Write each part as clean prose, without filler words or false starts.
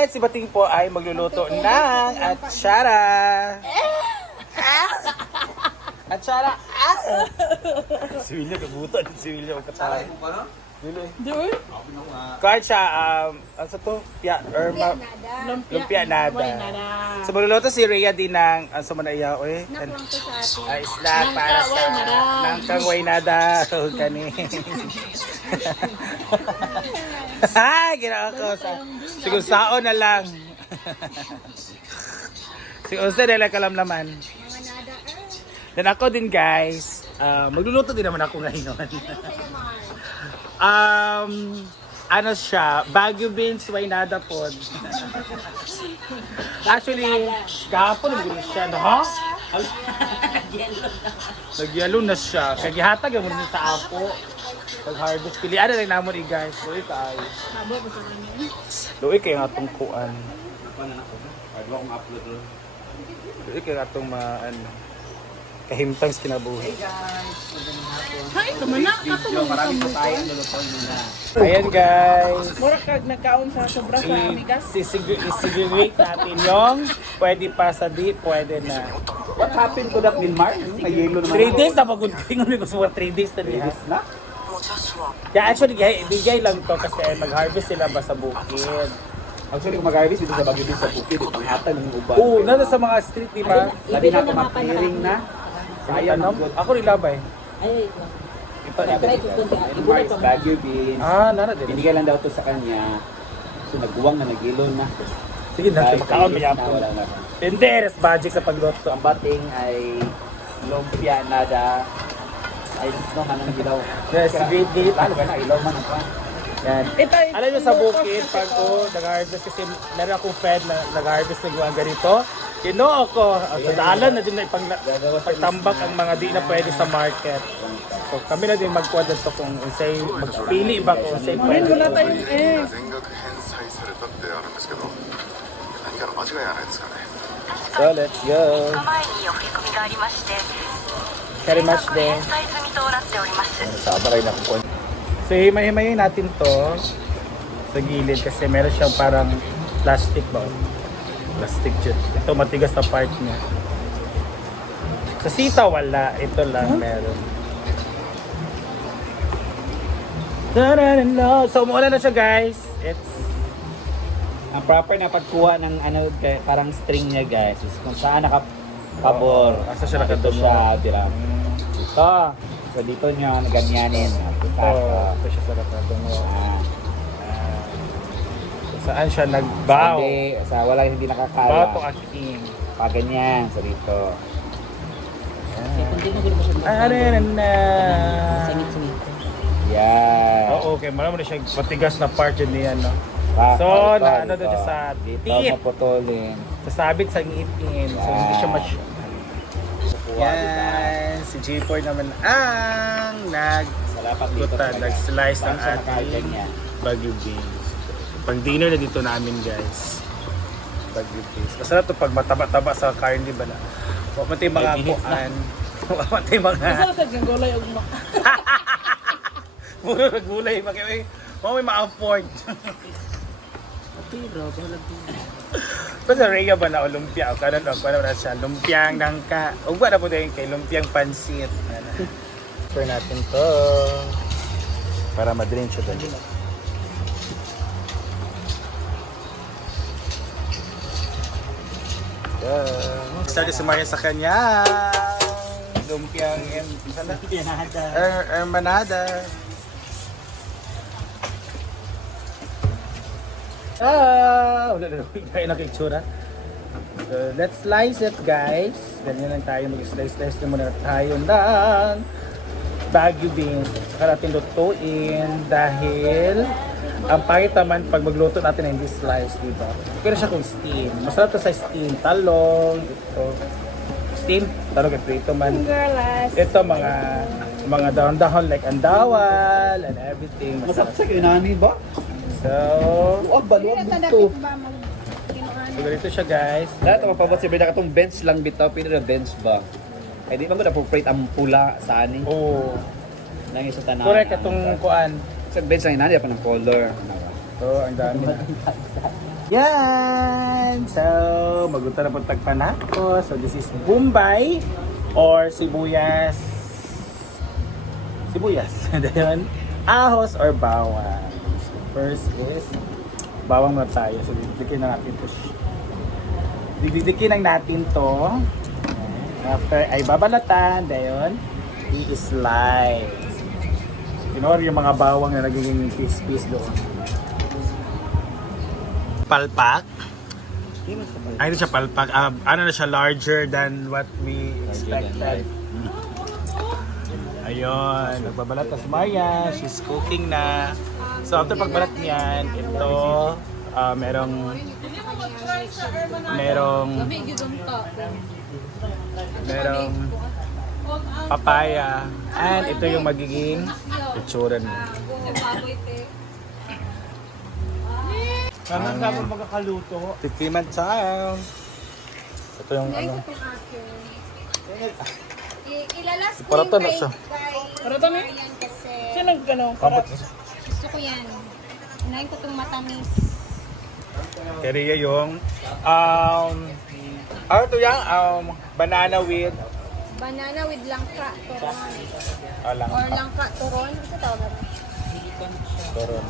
guys! Si Bating po ay magluluto ng atsara. Atsara. Si William, kabutan. Si William, katawa. William. Kahit siya, ano to? Lumpia nada. So magluluto si Rhea din ng, sa manaya, oy. Snack lang to sa atin. Snack para sa nangkang way nada. So, kani. Ay, ginawa ko sa siguro sao na lang. Siguro sa nila kalamlaman. Mga nada. Then ako din guys, magluluto din naman ako ngayon. Ano siya, Baguio beans, Waynada pod. Actually, kahapon nagulo siya, no? Ha? Nagyalo na siya. Kaya gihatag mo rin sa ako. Pag-harvest, pilihan na lang naman guys. Luwi tayo. Luwi kayo nga itong kuan. Luwi kayo nga itong kahimtang kinabuhi. Hay, kamana ka to Ayan guys. Mura kag nagkaon sa sobra sa amigas. Isigurate natin yung pwede pa sa di, pwede na. What happened to that Milmar? May yelo naman. 3 days na pag-gunting ko sa 3 days na niya. Na? Kaya actually, bigay lang to kasi mag-harvest sila ba sa bukid. Actually, kung mag-harvest dito sa Baguio din sa Bukid, ang hatan ng uban. Oo, nasa sa mga street, di ba? Labi na ito mag-clearing na. Sayang Ano? ang good. Ako rin labay. Ito, Milmar's Baguio beans. nara din. Binigay lang daw to sa kanya. So, nagbuwang na, nag-ilon na. Sige na, Kahit makaon days may na, apo. wala na. Penderes, budget sa pagluto. Ang bating ay lumpia nada. Ay, no, hanang gilaw. Yes, great gate. Lalo ka na, ilaw man ang pan. Yan. Alam niyo sa bukid, pag nag-harvest kasi meron akong friend na nag-harvest ng mga ganito. Kinoo ko. Sa dalan na din na pagtambak ang mga di na pwede sa market. So kami na din magkuha dito kung say magpili ba kung say pwede. Wala tayong 全額返済されたってあるんですけど何かの間違いはないですかね So let's go. 前にお振り込みがありまして Very much 返 din. 済済みとなっております Sa abakay na kukuha. So himay-himayin natin to sa gilid kasi meron siyang parang plastic ba? Plastic dyan. Ito matigas na part niya. Sa sita wala. Ito lang meron. So umuulan na siya guys. It's Ang proper na pagkuha ng ano, parang string niya guys, is kung saan nakapabor. Asa siya Dito nakatungo. siya, dira. Ito. So dito niyo naganyanin. ito siya sa nakadungo. Ah, Saan siya nagbaw? Hindi, sa wala hindi Baw to nakakala. aking. Pa ganyan, so dito. Na. Yan. Oo, okay. Marami na siyang matigas na part yun niyan, no? Pa- So, ito, na ano dito. doon sa Dito teeth. maputulin. Sasabit sa ngipin. So, hindi siya mas... Yan, si J4 naman ang Salapat dito. nag-slice ng ating ganyan. Baguio beans. Pang dinner na dito namin, guys. Baguio beans. Masarap to pag mataba-taba sa carne ba na. Huwag matay mga kuan. Huwag matay mga... Isa sa gulay og Puro na gulay. Huwag may ma-afford. Kasi Rhea ba na o lumpia o kanon o kanon na siya lumpiang nangka o ba na po tayo kay lumpiang pansit. Try natin to para ma-drain siya doon. Start si Maria sa kanya lumpiang empanada. Wala na tayo nakitsura. So, let's slice it guys. Ganyan lang tayo mag-slice na muna tayo ng Baguio beans. Saka natin lutuin dahil ang pangit naman pag magluto natin na hindi slice, diba? Pero siya kung steam. Masarap to sa steam. Talong, ito. Steam, talong at prito man. girlas. Ito mga dahon-dahon like andawal and everything. Masarap sa kinani ba? So, Uwag ba? Uwag dito. so ganito siya guys. Dahil ito mapabot si Breda katong bench lang bitaw, pwede na bench ba? Ay di man ko na-appropriate ang pula sa ani. Oh, Nang isa tanan. correct itong kuan. Sa bench lang inani pa ng color. So, ang dami na. Yan! So, magunta na po tagpan ako. So, this is Bombay or sibuyas. Sibuyas. Then, ahos or bawang. So, first is bawang na tayo. So, didikin na natin ito. Didikin natin to. After ay babalatan, dayon, i-slice. So, tinawag yung mga bawang na nagiging piece-piece doon. Palpak. Ay, hindi siya palpak. Ano na siya, larger than what we expected. Ayun, nagbabalat na si Maya. She's cooking na. So, after pagbalat niyan, ito, merong papaya. And ito yung magiging itsura niya. Parang dapat magkakaluto. Tikiman tayo. Ito yung ano. Ilalas ko Para yung to na kay siya. Para to na? yan kasi Sino gano'n? Para gusto ko yan. Unahin ko itong matamis. Kaya yung ano to yan? Banana with Banana with langka, turon. lang. Or langka, turon. Ito tawag mo. Turon.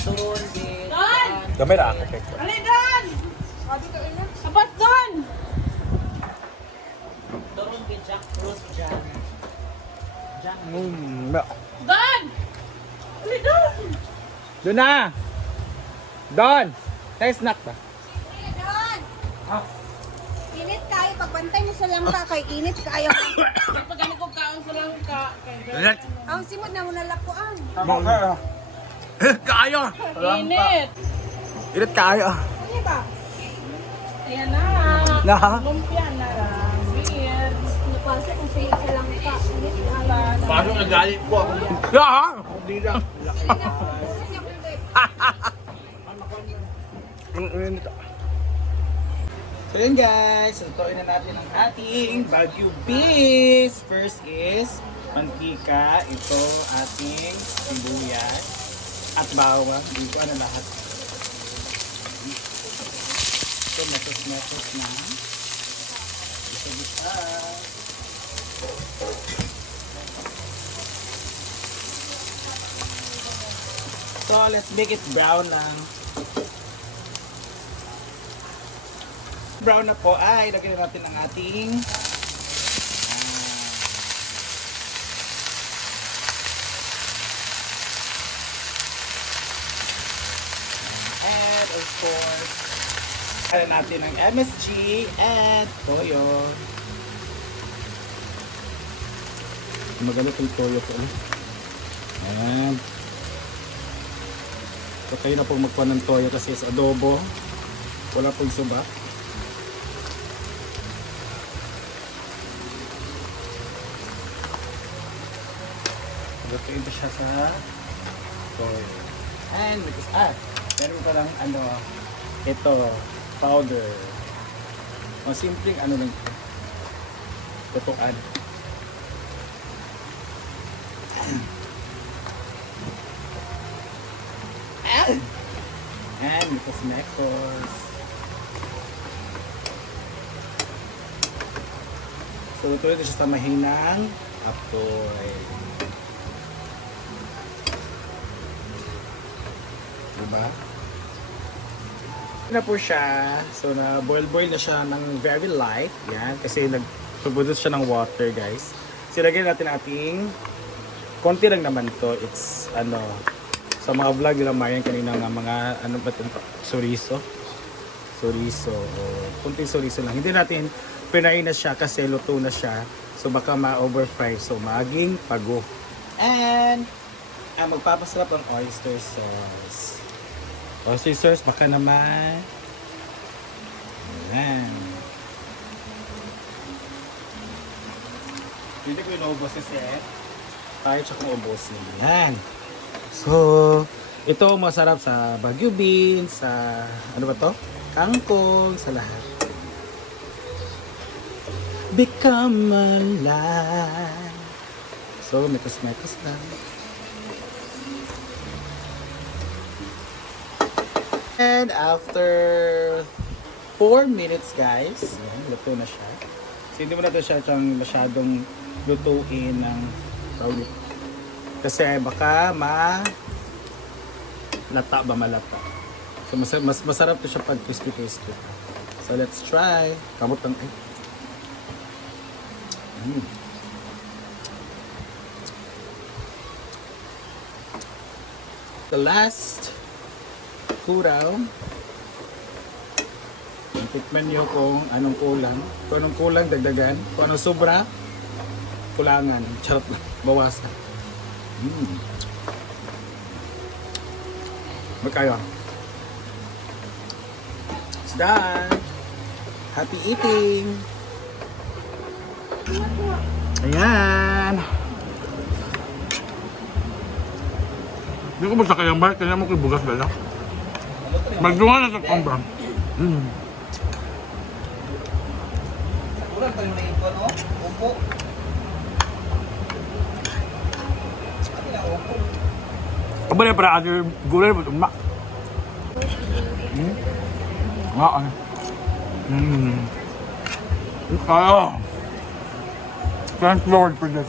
Don! Gamay na ako. Pek. Ali, Don! Apat, Don! Don! Ali, Don! Doon na! Don! Tayo snack ba? Don! Init kayo. Pagbantay mo sa langka kay init kayo. Pag ano ko kaon sa lang ka. Ang simod na mo nalakuan. Kaya! Init! Init kaya! Ano ba? Ayan na. Na? Lumpia na lang. Weird. Napasa kung sa langka. Init kayo. Paano nagalit po ako? Yeah! Hindi lang. So yun guys, lutuin na natin ang ating Baguio beans. First is mantika, ito ating sibuyas at bawang. Dito na lahat. So metos-metos na. Bisa-bisa. So let's make it brown lang. Brown na po ay lagyan natin ang ating and of course add natin ang MSG and toyo. Magalit yung toyo ko. Ayan. So kayo na pong magkuha ng toyo kasi sa adobo wala pong suba. Lutuin pa siya sa toyo. And because meron pa lang ano, ito, powder. O simpleng ano lang ito. Tutukan. And because mekos. So lutuin ito siya sa mahinang apoy. Diba? Na po siya. So na boil na siya ng very light. Yan. Kasi nagpubudot siya ng water guys. So lagyan natin ating konti lang naman to. It's ano sa mga vlog nila Marian kanina nga mga ano ba ito? Chorizo. Chorizo. Kunting chorizo lang. Hindi natin pinain na siya kasi luto na siya. So baka ma-overfry. So maging pago. And magpapasarap ang oyster sauce. Oyster sauce, baka naman. Ayan. Hindi ko inubos kasi tayo siya kung ubusin. Ayan. So, ito masarap sa Baguio beans, sa ano ba to? Kangkong, sa lahat. Become alive. So, metos-metos lang. And after 4 minutes guys, yan, luto na siya. So hindi mo na ito siya siyang masyadong lutuin ng tawag. Kasi baka malata ba malata. So mas masarap to siya pag crispy. So let's try. Kamot ang The last kuraw. Tikman niyo kung anong kulang. Kung anong kulang, dagdagan. Kung anong sobra, kulangan. Charot lang. Bawasan. Magkayo. It's done. Happy eating. Ayan. Hindi ko basta kayang bite, kaya mo ko bugas bala. Magdungan na sa pamba. Kurang tayo na ito, no? Upo. Aba na para ato gulay mo tumak. Nga ano. Kaya. Thank Lord for this.